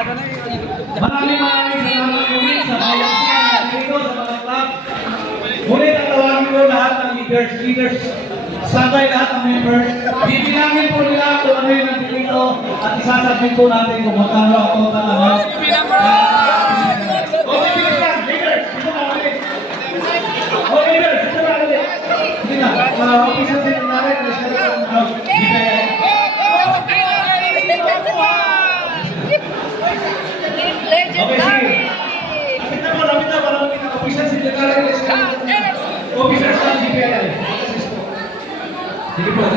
Maraming salamat ulit sa bayan dito sa mga club. Ulit ang tawagin ko lahat ng leaders. Sabay lahat ng members. Bibilangin po nila kung ano yung nandito at isasabit po natin kung magkano ang total amount. Okay, bilis lang. Leaders, dito na ulit. Okay, leaders, dito na ulit. Hindi na. Official din natin. Legendary! Lapit na, para makita. Official din natin. Official sa GPI. Sige po.